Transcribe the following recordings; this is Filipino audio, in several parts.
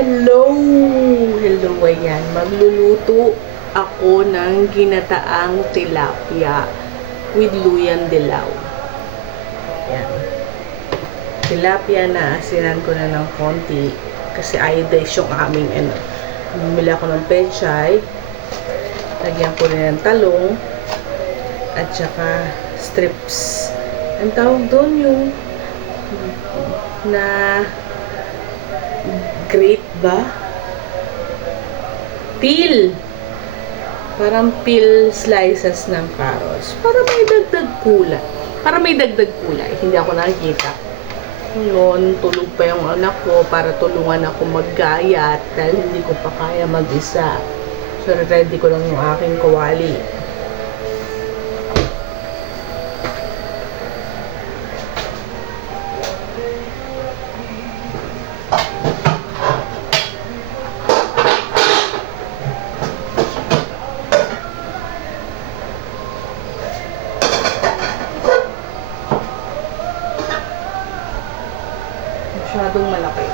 Hello! Hello, ayan. Magluluto ako ng ginataang tilapia with luyang dilaw. Ayan. Tilapia na asinan ko na ng konti kasi iodized yung aming bumili ako ng pechay. Lagyan ko rin ng talong at saka strips. Ang tawag doon yung na grate ba? Peel. Parang peel slices ng carrots. Para may dagdag kulay. Hindi ako nakikita. Ngayon, tulog pa yung anak ko para tulungan ako maggayat dahil hindi ko pa kaya mag-isa. So, ready ko lang yung aking kawali. Masyadong malaki.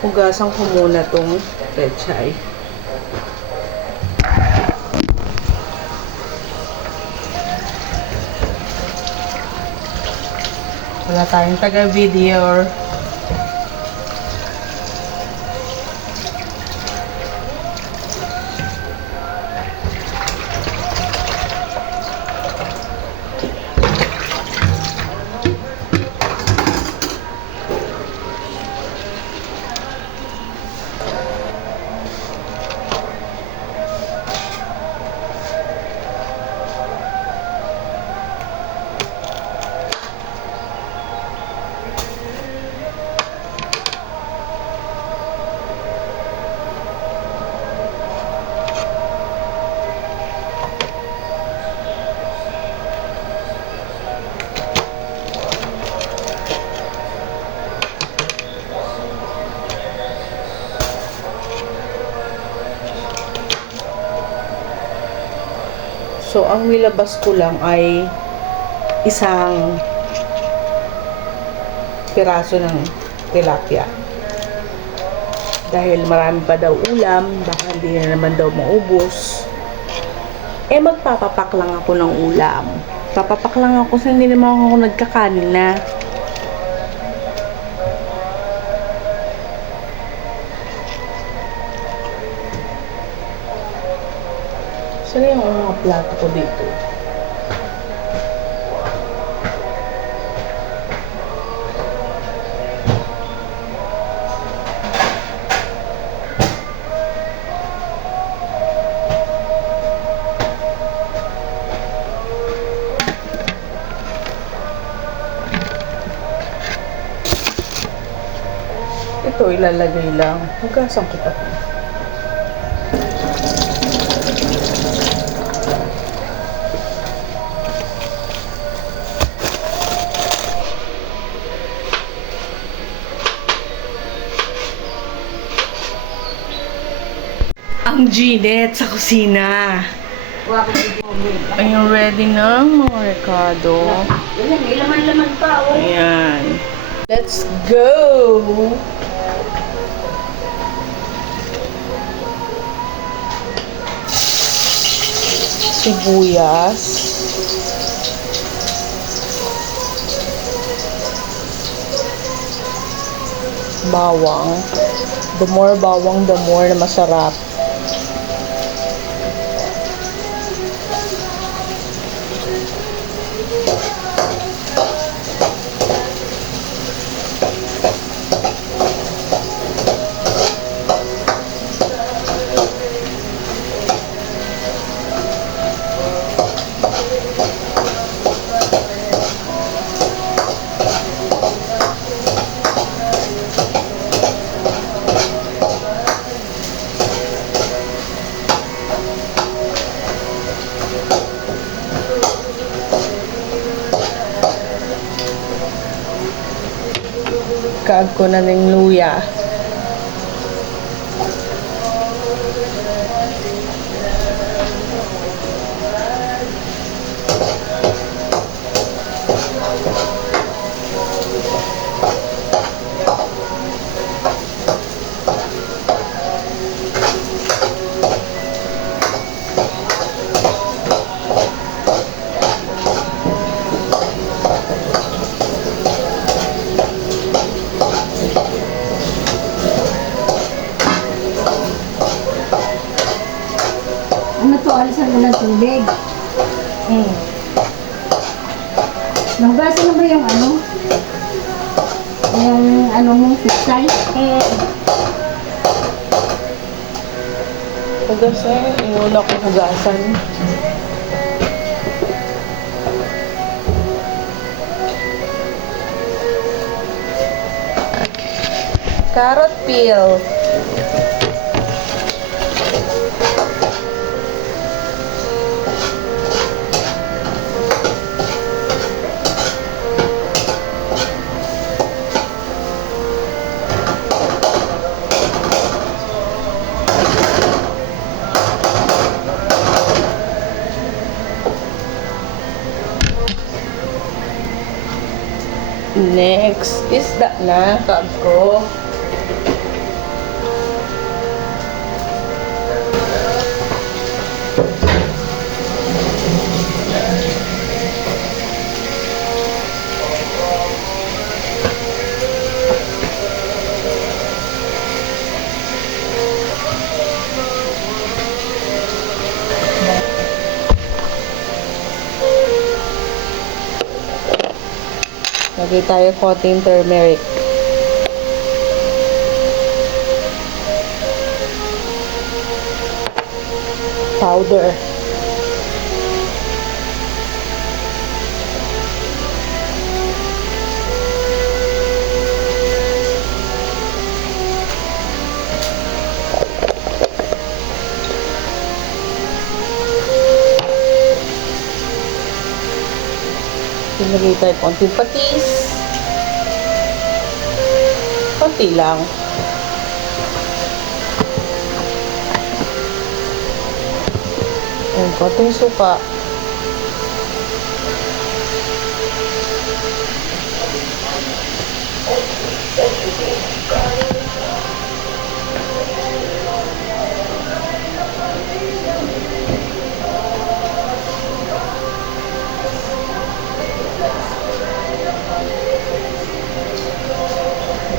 Hugasan ko muna tong pechay. Wala tayong taga-video. So, ang nilabas ko lang ay isang piraso ng tilapia. Dahil marami pa daw ulam, baka hindi na naman daw maubos. Magpapapak lang ako ng ulam. Papapak lang ako kasi hindi naman ako nagkakanin na. Saan yung mga plato ko dito? Ito, ilalagay lang. Hugasan ko pa. Ang Ginette sa kusina. Are you ready na, mga Ricardo? May laman-laman pa, oh. Ayan. Let's go! Sibuyas. Bawang. The more bawang, the more na masarap. pigkaag ko na ng luya. Ano to, alisan mo ng tubig. Hmm. Nahugasan na ba yung ano? Yung ano mong futsal? Hugasan. Inuna ko hugasan. Carrot peel. Next, isda na kaag ko. Lagay tayo konting turmeric. Powder. Ilagay tayo konting patis. Konti lang. Ayan, konting suka.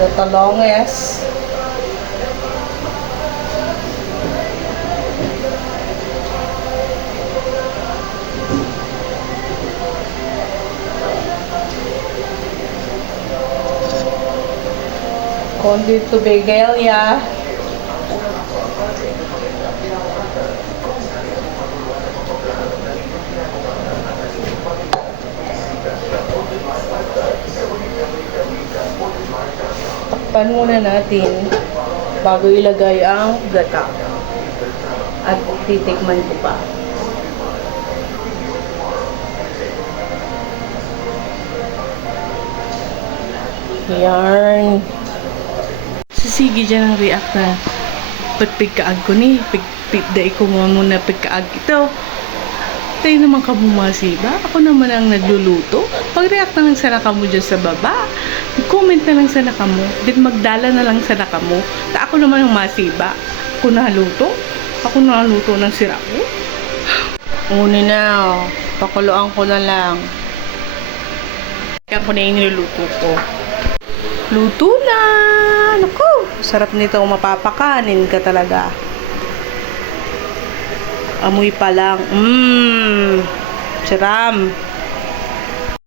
The talonges. Konti tubig ya. Takpan muna natin bago ilagay ang gata. At titikman ko pa. Yarn. Sisigi dyan ang react na pagpigkaag ko ni. Pigday ko muna pigkaag ito. Tayo naman ka bumasiba. Ako naman ang nagluluto. Pag-react na lang sana ka mo dyan sa baba. Comment na lang sana ka mo. Then magdala na lang sana ka mo. Ta ako naman ang masiba. Ako naluto. Ako naluto ng sira ko. Uni na. Pakuluan ko na lang. Kaya ko na yung niluluto ko. Luto na! Naku! Sarap nito. Mapapakanin ka talaga. Amoy pa lang. Siram.